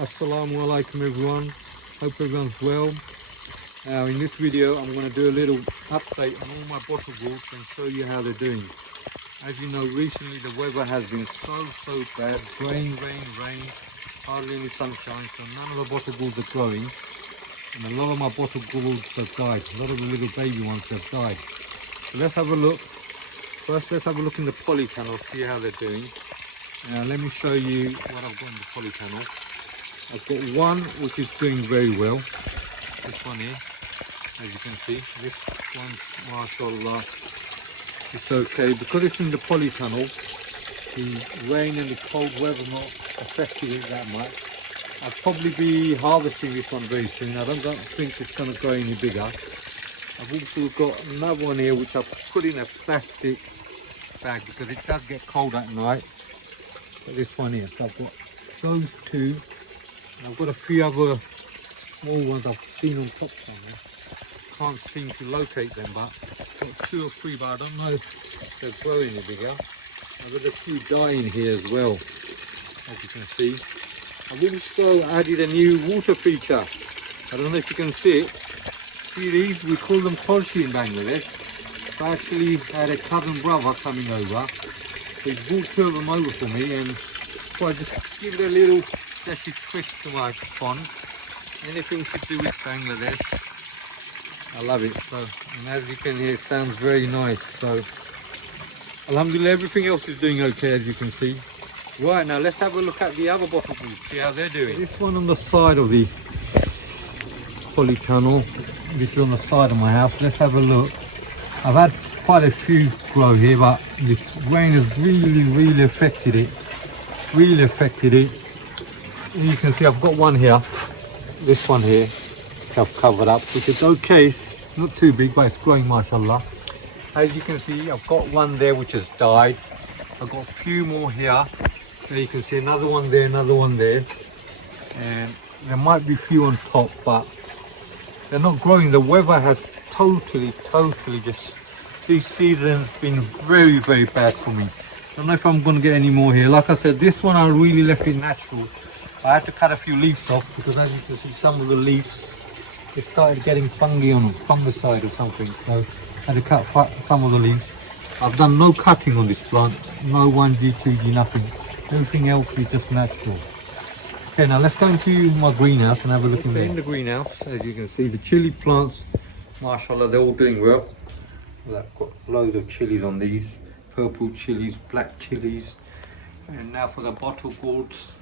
Assalamu alaikum everyone, hope everyone's well. Now in this video I'm going to do a little update on all my bottle gourds and show you how they're doing. As you know, recently the weather has been so bad, rain, hardly any sunshine, so none of the bottle gourds are growing and a lot of my bottle gourds have died. A lot of the little baby ones have died. So let's have a look. First let's have a look in the polytunnel, see how they're doing. Now let me show you what I've got in the polytunnel. I've got one which is doing very well. This one here, as you can see, this one, mashallah, it's okay. Because it's in the polytunnel, the rain and the cold weather not affected it that much. I'll probably be harvesting this one very soon. I don't think it's going to grow any bigger. I've also got another one here which I've put in a plastic bag because it does get cold at night. But this one here, so I've got those two. I've got a few other small ones I've seen on top somewhere. Can't seem to locate them, but I've got 2 or 3, but I don't know if they're growing any bigger. I've got a few dying here as well, as you can see. I've also added a new water feature. I don't know if you can see it. See these? We call them kolshi in Bangladesh. I actually had a cousin brother coming over. He brought 2 of them over for me, and so I just give it a little zesty twist to my pond. Anything to do with Bangladesh, I love it. So, and as you can hear, it sounds very nice. So, alhamdulillah, everything else is doing okay, as you can see. Right, now let's have a look at the other bottle groups, see how they're doing. This one on the side of the polytunnel, this is on the side of my house. Let's have a look. I've had quite a few grow here, but this rain has really affected it. And you can see I've got one here, this one here, which I've covered up, which is okay. It's not too big, but it's growing, mashallah. As you can see, I've got one there which has died. I've got a few more here. There you can see another one there, and there might be a few on top, but they're not growing. The weather has totally just, this season's been very bad for me. I don't know if I'm going to get any more here. Like I said, this one I really left it natural. I had to cut a few leaves off because, as you can see, some of the leaves, it started getting fungi on them, fungicide or something. So I had to cut some of the leaves. I've done no cutting on this plant, no 1G, 2G, nothing. Everything else is just natural. Okay, now let's go into my greenhouse and have a look in there. In the greenhouse, as you can see, the chili plants, mashallah, they're all doing well. I've got loads of chilies on these, purple chilies, black chilies. And now for the bottle gourds,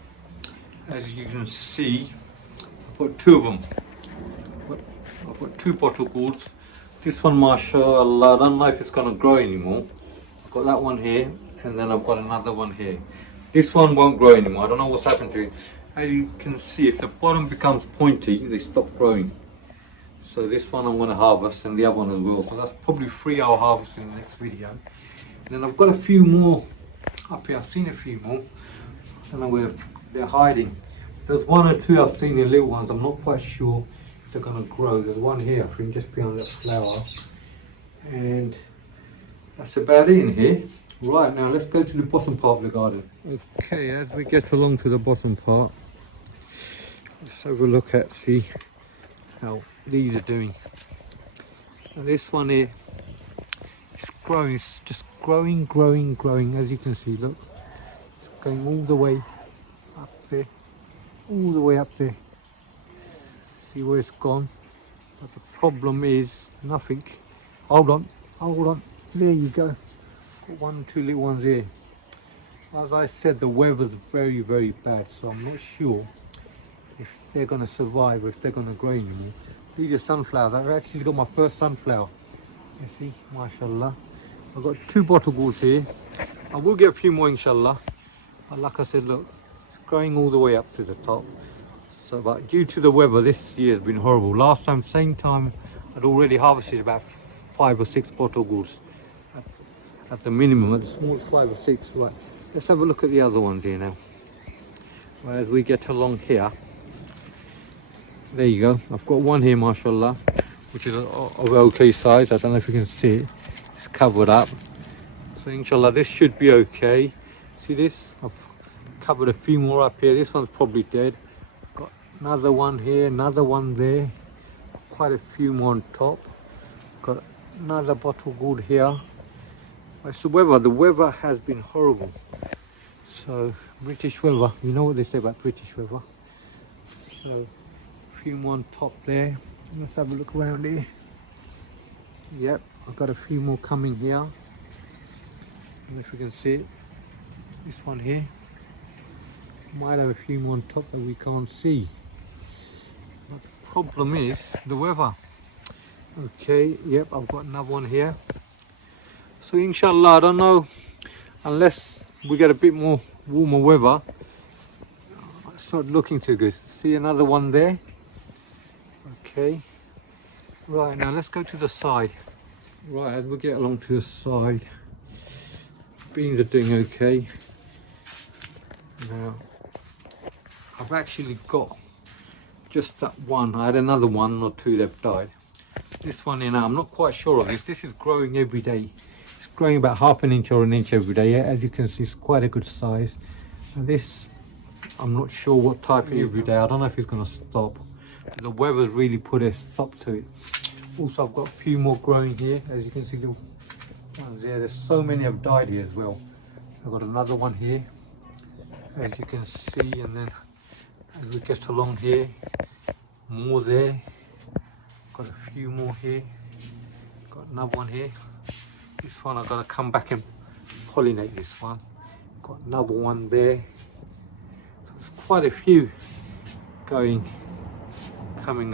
as you can see, I've got 2 of them. I've got 2 bottle gourds. This one, mashallah, I don't know if it's going to grow anymore. I've got that one here, and then I've got another one here. This one won't grow anymore. I don't know what's happened to it. As you can see, if the bottom becomes pointy, they stop growing. So this one I'm going to harvest, and the other one as well. So that's probably 3 I'll harvest in the next video. And then I've got a few more up here. I've seen a few more. I don't know where they're hiding. There's 1 or 2 I've seen, the little ones. I'm not quite sure if they're going to grow. There's one here, I think, just behind that flower. And that's about it in here. Right, now let's go to the bottom part of the garden. Okay, as we get along to the bottom part, let's have a look at, see how these are doing. And this one here, it's growing, it's just growing, as you can see, look. It's going all the way up there, all the way up there. See where it's gone? But the problem is nothing. Hold on, there you go. Got 1 or 2 little ones here. As I said, the weather's very bad, so I'm not sure if they're going to survive, if they're going to grow anymore. These are sunflowers. I've actually got my first sunflower. You see, mashallah. I've got 2 bottle gourds here. I will get a few more, inshallah. But like I said, look, it's growing all the way up to the top. So, but due to the weather, this year has been horrible. Last time, same time, I'd already harvested about 5 or 6 bottle gourds. At the minimum, at the smallest 5 or 6. Right, let's have a look at the other ones here now. Well, as we get along here, there you go. I've got one here, mashallah, which is of okay size. I don't know if you can see it. It's covered up. So inshallah, this should be okay. See this? I've covered a few more up here. This one's probably dead. Another one here, another one there. Quite a few more on top. Got another bottle gourd here. It's the weather has been horrible. So British weather, you know what they say about British weather. So a few more on top there. Let's have a look around here. Yep, I've got a few more coming here. I don't know if you can see it. This one here. Might have a few more on top that we can't see. But the problem is the weather. Okay, yep, I've got another one here. So inshallah, I don't know, unless we get a bit more warmer weather, it's not looking too good. See another one there. Okay, right, now let's go to the side. Right, as we get along to the side, beans are doing okay. Now I've actually got just that one. I had another one or two that have died. This one here now, I'm not quite sure of this. This is growing every day. It's growing about half an inch or an inch every day. As you can see, it's quite a good size. And this, I'm not sure what type of every day. I don't know if it's going to stop. The weather's really put a stop to it. Also, I've got a few more growing here. As you can see, little ones there. There's so many have died here as well. I've got another one here, as you can see, and then as we get along here, more there. Got a few more here. Got another one here. This one I've got to come back and pollinate this one. Got another one there. So there's quite a few coming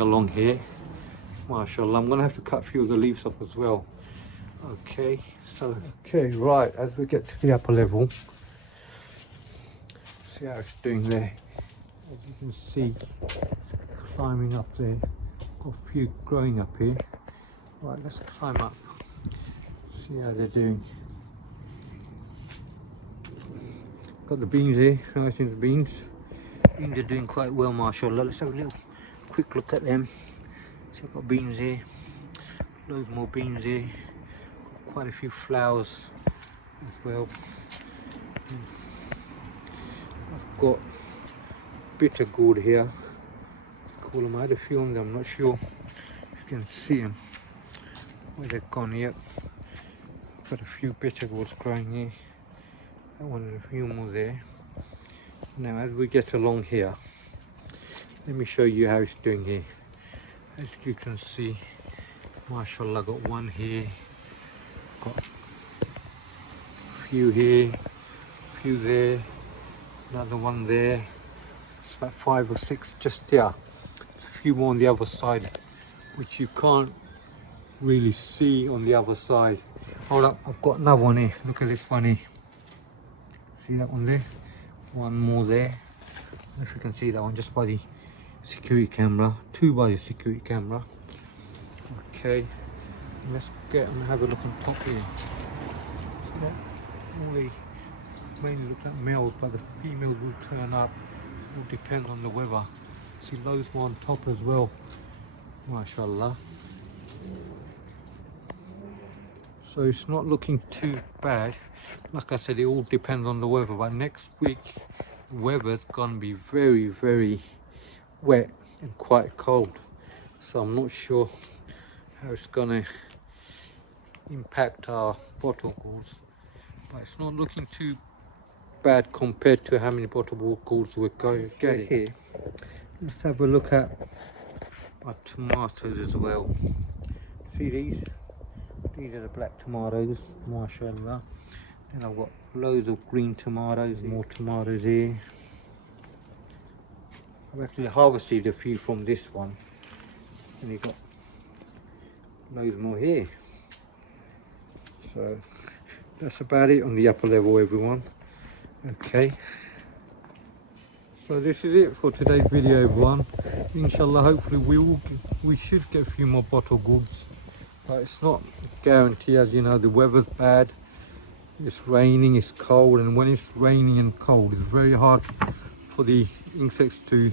along here. MashaAllah, I'm going to have to cut a few of the leaves off as well. Okay, so right, as we get to the upper level, see how it's doing there. As you can see, climbing up there. Got a few growing up here. Right, let's climb up. See how they're doing. Got the beans here, nice in the beans. Beans are doing quite well, mashallah. Let's have a little quick look at them. So I've got beans here, loads more beans here. Quite a few flowers as well. I've got bitter gourd here. Call them. I had a few on them. I'm not sure if you can see them where they've gone yet. Got a few bitter gourds growing here. That one and a few more there. Now, as we get along here, let me show you how it's doing here. As you can see, mashallah, got one here. Got a few here, a few there, another one there. It's about 5 or 6 just here. A few more on the other side, which you can't really see on the other side. Hold up, I've got another one here. Look at this one here. See that one there? One more there. I don't know if you can see that one just by the security camera. 2 by the security camera. Okay. Let's get and have a look on top here. See that? All the mainly look like males, but the females will turn up. It will depend on the weather. See loads more on top as well. MashaAllah. So it's not looking too bad. Like I said, it all depends on the weather. But next week, the weather's gonna be very, very wet and quite cold. So I'm not sure how it's gonna impact our bottle gourds, but it's not looking too bad compared to how many bottle gourds we're going to get here. Let's have a look at our tomatoes as well. See these? These are the black tomatoes, mashallah. Then I've got loads of green tomatoes, more tomatoes here. I've actually harvested a few from this one. And you've got loads more here. So that's about it on the upper level, everyone. Okay, so this is it for today's video, everyone. Inshallah, hopefully we should get a few more bottle gourds, but it's not guaranteed. As you know, the weather's bad, it's raining, it's cold, and when it's raining and cold, it's very hard for the insects to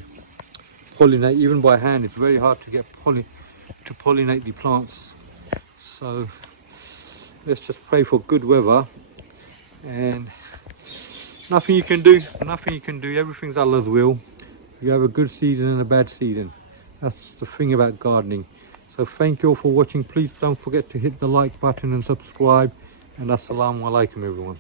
pollinate. Even by hand, it's very hard to get to pollinate the plants. So let's just pray for good weather, and nothing you can do, everything's Allah's will. You have a good season and a bad season. That's the thing about gardening. So thank you all for watching. Please don't forget to hit the like button and subscribe. And assalamu alaikum everyone.